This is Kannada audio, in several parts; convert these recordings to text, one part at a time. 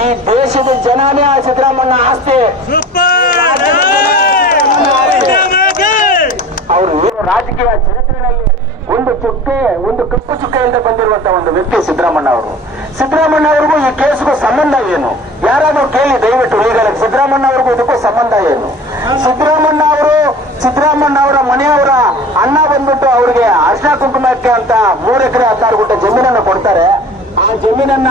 ಈ ದೇಶದ ಜನನೇ ಆ ಸಿದ್ದರಾಮಣ್ಣ ಆಸ್ತಿ. ಅವರು ರಾಜಕೀಯ ಚರಿತ್ರೆಯಲ್ಲಿ ಒಂದು ಚುಕ್ಕೆ, ಒಂದು ಕಪ್ಪು ಚುಕ್ಕೆಯಿಂದ ಬಂದಿರುವಂತ ಒಂದು ವ್ಯಕ್ತಿ ಸಿದ್ದರಾಮಣ್ಣ ಅವರು. ಸಿದ್ದರಾಮಣ್ಣ ಅವ್ರಿಗೂ ಈ ಕೇಸ್ಗೂ ಸಂಬಂಧ ಏನು? ಯಾರಾದ್ರೂ ಕೇಳಿ ದಯವಿಟ್ಟು ಈಗ ಸಿದ್ದರಾಮಣ್ಣ ಅವ್ರಿಗೂ ಇದಕ್ಕೂ ಸಂಬಂಧ ಏನು? ಸಿದ್ದರಾಮಣ್ಣ ಅವರು ಸಿದ್ದರಾಮಣ್ಣ ಅವರ ಮನೆಯವರ ಅಣ್ಣ ಬಂದ್ಬಿಟ್ಟು ಅವ್ರಿಗೆ ಅರ್ಶನ ಕುಂಕುಮಕ್ಕೆ ಅಂತ ಮೂರು ಎಕರೆ ಹತ್ತಾರು ಗುಂಟೆ ಜಮೀನನ್ನು ಕೊಡ್ತಾರೆ. ಜಮೀನನ್ನ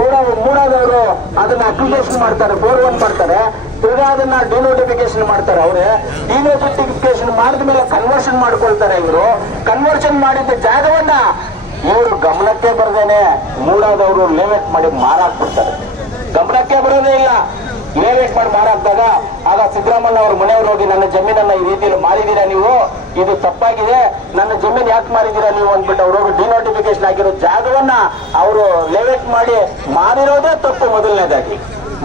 ಕೂಡ ಮೂಡಾದವರು ಅದನ್ನ ಅಪ್ಲಿಕೇಶನ್ ಮಾಡ್ತಾರೆ ಫೋರ್ ಒನ್ ಮಾಡ್ತಾರೆ. ತಿರ್ಗಾ ಅದನ್ನ ಡಿನೋಟಿಫಿಕೇಶನ್ ಮಾಡ್ತಾರೆ ಅವರೇ. ಡಿನೋಟಿಫಿಕೇಶನ್ ಮಾಡಿದ ಮೇಲೆ ಕನ್ವರ್ಷನ್ ಮಾಡ್ಕೊಳ್ತಾರೆ ಇವರು. ಕನ್ವರ್ಷನ್ ಮಾಡಿದ ಜಾಗವನ್ನ ಇವರು ಗಮನಕ್ಕೆ ಬರದೇನೆ ಮೂಡಾದವರು ಲೇವೆಟ್ ಮಾಡಿ ಮಾರಾಕ್ಬಿಡ್ತಾರೆ ಗಮನಕ್ಕೆ ಬರೋದೇ ಇಲ್ಲ. ಲೇವೆಟ್ ಮಾಡಿ ಮಾರಾಕ್ದಾಗ ಆಗ ಸಿದ್ದರಾಮಯ್ಯ ಅವ್ರ ಮನೆಯವರು ಹೋಗಿ, ನನ್ನ ಜಮೀನನ್ನ ಈ ರೀತಿಯಲ್ಲಿ ಮಾರಿದ್ದೀರಾ ನೀವು? ಇದು ತಪ್ಪಾಗಿದೆ. ನನ್ನ ಜಮೀನ್ ಯಾಕೆ ಮಾರಿದ್ದೀರಾ ನೀವು? ಅಂದ್ಬಿಟ್ಟು ಅವ್ರು ಹೋಗಿ ಡಿನೋಟಿಫಿಕೇಶನ್ ಆಗಿರೋ ಜಾಗವನ್ನ ಅವರು ಲೇವೇಟ್ ಮಾಡಿ, ಮಾರಿರೋದೇ ತಪ್ಪು ಮೊದಲನೇದಾಗಿ.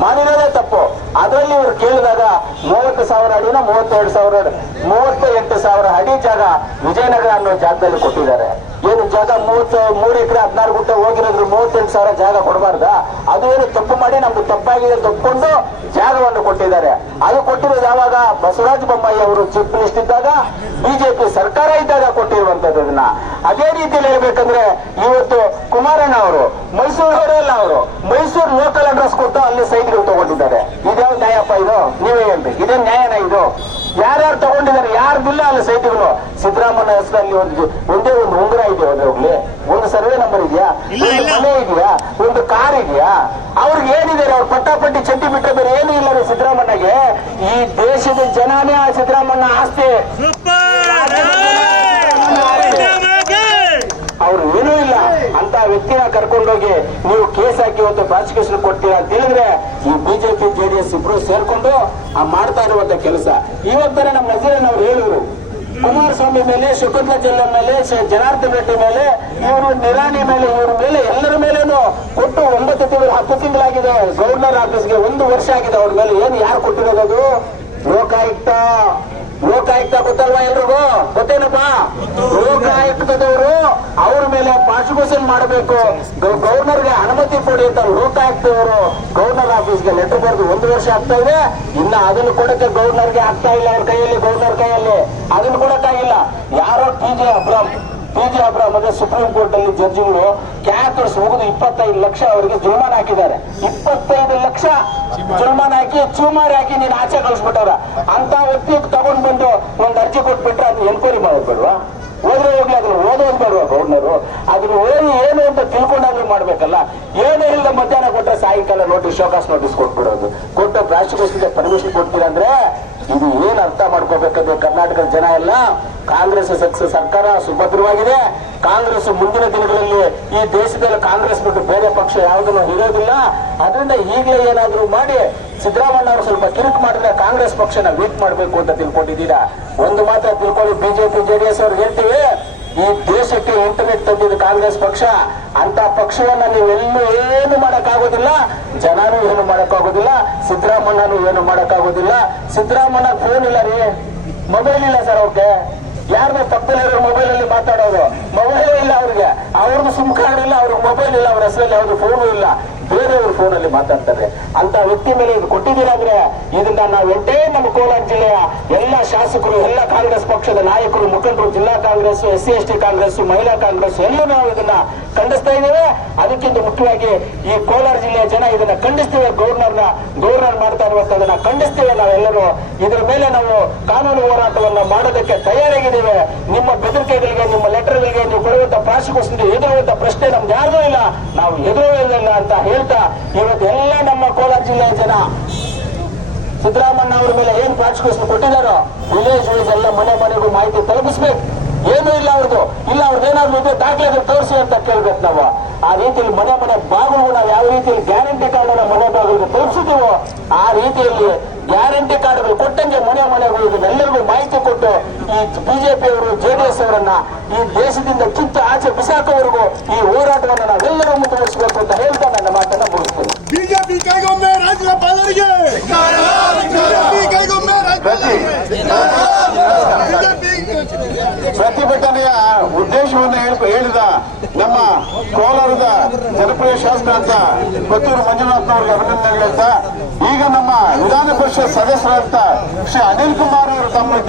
ಮಾಡಿರೋದೇ ತಪ್ಪು. ಅದರಲ್ಲಿ ಇವರು ಕೇಳಿದಾಗ ಮೂವತ್ತು ಸಾವಿರ ಅಡಿನ ಮೂವತ್ತೆರಡು ಸಾವಿರ ಮೂವತ್ತ ಎಂಟು ಸಾವಿರ ಅಡಿ ಜಾಗ ವಿಜಯನಗರ ಅನ್ನೋ ಜಾಗದಲ್ಲಿ ಕೊಟ್ಟಿದ್ದಾರೆ. ಜಾಗ ಮೂವತ್ತು, ಮೂರು ಎಕರೆ ಹದಿನಾರು ಗುಂಟೆ ಹೋಗಿರೋದ್ರ ಮೂವತ್ತೆಂಟು ಸಾವಿರ ಜಾಗ ಕೊಡಬಾರ್ದ? ಅದು ಏನು ತಪ್ಪು ಮಾಡಿ ನಮ್ದು ತಪ್ಪಾಗಿದೆ ತಪ್ಪಿಕೊಂಡು ಜಾಗವನ್ನು ಕೊಟ್ಟಿದ್ದಾರೆ. ಅದು ಕೊಟ್ಟಿರೋದು ಯಾವಾಗ? ಬಸವರಾಜ ಬೊಮ್ಮಾಯಿ ಅವರು ಚೀಫ್ ಮಿನಿಸ್ಟರ್ ಇದ್ದಾಗ, ಬಿಜೆಪಿ ಸರ್ಕಾರ ಇದ್ದಾಗ ಕೊಟ್ಟಿರುವಂತದ್ದು ಅದನ್ನ ಅದೇ ರೀತಿಯಲ್ಲಿ ಹೇಳ್ಬೇಕಂದ್ರೆ, ಇವತ್ತು ಕುಮಾರಣ್ಣ ಅವರು, ಮೈಸೂರು ಅವರೇ ಅಲ್ಲ ಅವರು. ಮೈಸೂರು ಲೋಕಲ್ ಅಡ್ರೆಸ್ ಕೊಟ್ಟು ಅಲ್ಲಿ ಸೈಟ್ಗಳು ತಗೊಂಡಿದ್ದಾರೆ ಇದ್ಯಾವ ನ್ಯಾಯಪ್ಪ ಇದು ನೀವೇ ಹೇಳ್ಬೇಕು ಇದೇ ನ್ಯಾಯನ ಇದು ಯಾರ್ಯಾರು ತಗೊಂಡಿದ್ದಾರೆ ಯಾರ್ದಿಲ್ಲ ಅಲ್ಲ ಸೈಟ್ಗಳು. ಸಿದ್ದರಾಮಯ್ಯ ಹೆಸರಲ್ಲಿ ಒಂದು ಒಂದೇ ಒಂದು ಉಂಗುರ ಇದೆಯಾ ಹೋಗ್ಲಿ. ಒಂದು ಸರ್ವೆ ನಂಬರ್ ಇದೆಯಾ? ಒಂದು ಮನೆ ಇದೆಯಾ? ಒಂದು ಕಾರ್ ಇದೆಯಾ? ಅವ್ರಿಗೆ ಏನಿದೆ ಅವ್ರು ಪಟ್ಟಾಪಟ್ಟಿ ಚಟ್ಟಿ ಬಿಟ್ಟ ಬೇರೆ ಏನು ಇಲ್ಲ ಸಿದ್ದರಾಮಣ್ಣಗೆ ಈ ದೇಶದ ಜನನೇ ಆ ಸಿದ್ದರಾಮಣ್ಣ ಆಸ್ತಿ ಅವ್ರು ಏನೂ ಇಲ್ಲ ಅಂತ ವ್ಯಕ್ತಿನ ಕರ್ಕೊಂಡೋಗಿ ನೀವು ಕೇಸ್ ಹಾಕಿ ಇವತ್ತು ಪ್ರಾಸಿಕ್ಯೂಷನ್ ಕೊಡ್ತೀರಾ ಅಂತ ಹೇಳಿದ್ರೆ ಈ ಬಿಜೆಪಿ, ಜೆಡಿಎಸ್ ಇಬ್ರು ಸೇರ್ಕೊಂಡು ಆ ಮಾಡ್ತಾ ಇರುವಂತ ಕೆಲಸ. ಇವತ್ತರ ನಮ್ಮ ನಜೀರನ್ ಅವ್ರು ಹೇಳಿದ್ರು. ಕುಮಾರಸ್ವಾಮಿ ಮೇಲೆ ಶುಕುಂತ ಜಿಲ್ಲೆ ಮೇಲೆ ಜನಾರ್ದನ್ ರೆಡ್ಡಿ ಮೇಲೆ, ಇವರು ನಿರಾಣಿ ಮೇಲೆ, ಇವ್ರ ಮೇಲೆ, ಎಲ್ಲರ ಮೇಲೇನು ಕೊಟ್ಟು ಒಂಬತ್ತು ತಿಂಗಳು, ಹತ್ತು ತಿಂಗಳಾಗಿದೆ. ಗವರ್ನರ್ ಆಫೀಸ್ಗೆ ಒಂದು ವರ್ಷ ಆಗಿದೆ ಅವ್ರ ಮೇಲೆ. ಏನು ಯಾರು ಕೊಟ್ಟಿರೋದು ಲೋಕಾಯುಕ್ತ. ಲೋಕಾಯುಕ್ತ ಗೊತ್ತಲ್ವಾ ಎಲ್ರಿಗೂ? ಗೊತ್ತೇನಪ್ಪ ಲೋಕಾಯುಕ್ತದವರು ಅವ್ರ ಮೇಲೆ ಪ್ರಾಸಿಕ್ಯೂಷನ್ ಮಾಡಬೇಕು. ಗವರ್ನರ್ಗೆ ಅನುಮತಿ ಕೊಡಿ ಅಂತ ಲೋಕಾಯುಕ್ತವರು ಗವರ್ನರ್ ಆಫೀಸ್ಗೆ ಲೆಟರ್ ಬರೆದು ಒಂದು ವರ್ಷ ಆಗ್ತಾ ಇದೆ. ಇನ್ನ ಅದನ್ನು ಕೊಡಕ್ಕೆ ಗವರ್ನರ್ಗೆ ಆಗ್ತಾ ಇಲ್ಲ ಅವ್ರ ಕೈಯಲ್ಲಿ ಗವರ್ನರ್ ಕೈಯಲ್ಲಿ. ಅದನ್ನು ಕೊಡಕ್ಕಾಗಿಲ್ಲ ಯಾರೋ P J Abraham P J Abraham ಅಂದ್ರೆ ಸುಪ್ರೀಂ ಕೋರ್ಟ್ ಅಲ್ಲಿ ಜಡ್ಜಿಗಳು ಕ್ಯಾತರ್ಸ್ ಹೋಗುದು ಇಪ್ಪತ್ತೈದು ಲಕ್ಷ ಅವರಿಗೆ ಜುಲ್ಮಾನ ಹಾಕಿದ್ದಾರೆ. ಇಪ್ಪತ್ತೈದು ಲಕ್ಷ ಜುಲ್ಮಾನ ಹಾಕಿ, ಚೂಮಾರಿ ಹಾಕಿ ನೀನ್ ಆಚೆ ಕಳಿಸ್ಬಿಟ್ಟವ್ರ. ಅಂತ ವ್ಯಕ್ತಿ ತಗೊಂಡ್ ಬಂದು ಒಂದ್ ಅರ್ಜಿ ಕೊಟ್ಬಿಟ್ರೆ ಅದನ್ನ ಎನ್ಕ್ವೈರಿ ಮಾಡಬೇಡ್ವಾ ಹೋದ್ರೆ ಹೋಗ್ಲಿ ಗೌಡ್ನರು. ಅದ್ರ ಓದಿ ಏನು ಅಂತ ತಿಳ್ಕೊಂಡಾದ್ರೂ ಮಾಡ್ಬೇಕಲ್ಲ. ಏನು ಇಲ್ಲದ ಮಧ್ಯಾಹ್ನ ಕೊಟ್ಟರೆ ಸಾಯಂಕಾಲ ನೋಟಿಸ್ ಶೋಕಾಸ್ ನೋಟಿಸ್ ಕೊಟ್ಬಿಡೋದು. ಕೊಟ್ಟು ಪ್ರಾಸಿಕ್ಯೂಷನ್ಗೆ ಪರ್ಮಿಷನ್ ಕೊಡ್ತೀರಾ ಅಂದ್ರೆ, ಇದು ಏನ್ ಅರ್ಥ ಮಾಡ್ಕೋಬೇಕಂದ್ರೆ ಕರ್ನಾಟಕದ ಜನ ಎಲ್ಲ, ಕಾಂಗ್ರೆಸ್ ಸರ್ಕಾರ ಸುಭದ್ರವಾಗಿದೆ. ಕಾಂಗ್ರೆಸ್ ಮುಂದಿನ ದಿನಗಳಲ್ಲಿ ಈ ದೇಶದಲ್ಲಿ ಕಾಂಗ್ರೆಸ್ ಬಿಟ್ಟು ಬೇರೆ ಪಕ್ಷ ಯಾವುದನ್ನು ಇರೋದಿಲ್ಲ ಅದರಿಂದ ಈಗಲೇ ಏನಾದರೂ ಮಾಡಿ, ಸಿದ್ದರಾಮಯ್ಯ ಅವರು ಸ್ವಲ್ಪ ಕಿರುಕು ಮಾಡಿದ್ರೆ ಕಾಂಗ್ರೆಸ್ ಪಕ್ಷನ ವೀಕ್ ಮಾಡಬೇಕು ಅಂತ ತಿಳ್ಕೊಂಡಿದ್ದೀರಾ? ಒಂದು ಮಾತ್ರ ತಿಳ್ಕೊಳ್ಳಿ, ಬಿಜೆಪಿ ಜೆಡಿಎಸ್ ಅವ್ರಿಗೆ ಹೇಳ್ತೀವಿ. ಈ ದೇಶಕ್ಕೆ ಇಂಟರ್ನೆಟ್ ತಂದಿದ್ದ ಕಾಂಗ್ರೆಸ್ ಪಕ್ಷ ಅಂತ ಪಕ್ಷವನ್ನ ನೀವೆಲ್ಲೂ ಏನು ಮಾಡಕ್ಕಾಗೋದಿಲ್ಲ, ಜನನೂ ಏನು ಮಾಡಕ್ಕಾಗೋದಿಲ್ಲ ಸಿದ್ದರಾಮಣ್ಣನು ಏನು ಮಾಡಕ್ಕಾಗೋದಿಲ್ಲ. ಸಿದ್ದರಾಮಣ್ಣ ಫೋನ್ ಇಲ್ಲ ರೀ. ಮೊಬೈಲ್ ಇಲ್ಲ ಸರ್ ಅವ್ರಿಗೆ. ಯಾರನ್ನ ಪಕ್ಕದಲ್ಲಿರೋ ಮೊಬೈಲ್ ಅಲ್ಲಿ ಮಾತಾಡೋದು ಮೊಬೈಲ್ ಇಲ್ಲ ಅವ್ರಿಗೆ. ಅವ್ರದ್ದು ಸಿಮ್ ಕಾರ್ಡ್ ಇಲ್ಲ, ಅವ್ರಿಗೆ ಮೊಬೈಲ್ ಇಲ್ಲ, ಅವ್ರ ಹೆಸರಲ್ಲಿ ಯಾವ್ದು ಫೋನು ಇಲ್ಲ. ಬೇರೆಯವ್ರ ಫೋನ್ ಅಲ್ಲಿ ಮಾತಾಡ್ತಾರೆ. ಅಂತ ವ್ಯಕ್ತಿ ಮೇಲೆ ಇದು ಕೊಟ್ಟಿದ್ದೀರಾದ್ರೆ ಇದನ್ನ ನಾವು ಎಂಟೇ ನಮ್ಮ ಕೋಲಾರ ಜಿಲ್ಲೆಯ ಎಲ್ಲ ಶಾಸಕರು, ಎಲ್ಲ ಕಾಂಗ್ರೆಸ್ ಪಕ್ಷದ ನಾಯಕರು, ಮುಖಂಡರು, ಜಿಲ್ಲಾ Congress S C S T Congress, ಮಹಿಳಾ ಕಾಂಗ್ರೆಸ್ ಎಲ್ಲೂ ನಾವು ಇದನ್ನ ಖಂಡಿಸ್ತಾ ಇದ್ದೇವೆ. ಅದಕ್ಕಿಂತ ಮುಖ್ಯವಾಗಿ ಈ ಕೋಲಾರ ಜಿಲ್ಲೆಯ ಜನ ಇದನ್ನ ಖಂಡಿಸ್ತೇವೆ. ಗವರ್ನರ್ನ ಗವರ್ನರ್ ಮಾಡ್ತಾ ಇರುವಂತದನ್ನ ಖಂಡಿಸ್ತೇವೆ ನಾವೆಲ್ಲರೂ. ಇದರ ಮೇಲೆ ನಾವು ಕಾನೂನು ಹೋರಾಟವನ್ನ ಮಾಡೋದಕ್ಕೆ ತಯಾರಾಗಿದ್ದೇವೆ. ನಿಮ್ಮ ಬೆದರಿಕೆಗಳಿಗೆ ನಿಮ್ಮ ಲೆಟರ್ಗಳಿಗೆ ನೀವು ಕೊಡುವಂತ ಪ್ರಾಸಿಕ್ಯೂಷನ್ಗೆ ಎದುರುವಂತ ಪ್ರಶ್ನೆ ನಮ್ದು ಯಾರಿಗೂ ಇಲ್ಲ. ನಾವು ಎದುರುವುದಿಲ್ಲ ಅಂತ ಹೇಳ್ತಾ ಇವತ್ತೆಲ್ಲ ನಮ್ಮ ಕೋಲಾರ ಜಿಲ್ಲೆಯ ಜನ ಸಿದ್ದರಾಮಣ್ಣ ಅವರ ಮೇಲೆ ಏನ್ ಪ್ರಾಸಿಕ್ಯೂಷನ್ ಕೊಟ್ಟಿದ್ದಾರೋ ವಿಲೇಜ್ ವೈಸ್ ಎಲ್ಲ ಮನೆ ಮನೆಗೂ ಮಾಹಿತಿ ತಲುಪಿಸ್ಬೇಕು. ಏನೂ ಇಲ್ಲ ಅವ್ರದ್ದು. ಇಲ್ಲ ಅವ್ರದ್ದೇನಾದ್ರು ಇದೆ ದಾಖಲೆ ತೋರಿಸಿ ಅಂತ ಕೇಳ್ಬೇಕು ನಾವು. ಆ ರೀತಿಯಲ್ಲಿ ಮನೆ ಮನೆ ಬಾಗಿಲು ನಾವು ಯಾವ ರೀತಿಯಲ್ಲಿ ಗ್ಯಾರಂಟಿ ಕಾರ್ಡ್ ಮನೆ ಬಾಗಿಲಿಗೆ ತೋರಿಸಿದೀವೋ, ಆ ರೀತಿಯಲ್ಲಿ ಗ್ಯಾರಂಟಿ ಕಾರ್ಡ್ಗಳು ಕೊಟ್ಟಂಗೆ ಮನೆ ಮನೆಗಳು ಎಲ್ಲರಿಗೂ ಮಾಹಿತಿ ಕೊಟ್ಟು ಈ ಬಿಜೆಪಿ ಅವರು ಜೆಡಿಎಸ್ ಅವರನ್ನ ಈ ದೇಶದಿಂದ ಕಿತ್ತು ಆಚೆ ಬಿಸಾಕುವವರೆಗೂ ಈ ಹೋರಾಟವನ್ನು ನಾವೆಲ್ಲರೂ ಮುಂದುವರಿಸಬೇಕು ಅಂತ ಹೇಳ್ತಾ ನನ್ನ ಮಾತನ್ನ ಮುಗಿಸ್ತೇನೆ ಬಿಜೆಪಿ ಕೈಗೊಮ್ಮೆ ರಾಜ್ಯಪಾಲರಿಗೆ ಬಿಜೆಪಿ ಪ್ರತಿಭಟನೆಯ ಉದ್ದೇಶವನ್ನು ಹೇಳ್- ಹೇಳಿದ ನಮ್ಮ ಕೋಲಾರದ ಜನಪ್ರಿಯ ಶಾಸಕರಂತ ಕೊತ್ತೂರು ಮಂಜುನಾಥ್ ಅವರಿಗೆ ಅಭಿನಂದನೆ ಹೇಳ್ತಾ, ಈಗ ನಮ್ಮ ವಿಧಾನ ಪರಿಷತ್ ಸದಸ್ಯರಾದಂತ ಶ್ರೀ ಅನಿಲ್ ಕುಮಾರ್ ಅವರು ತಮ್ಮ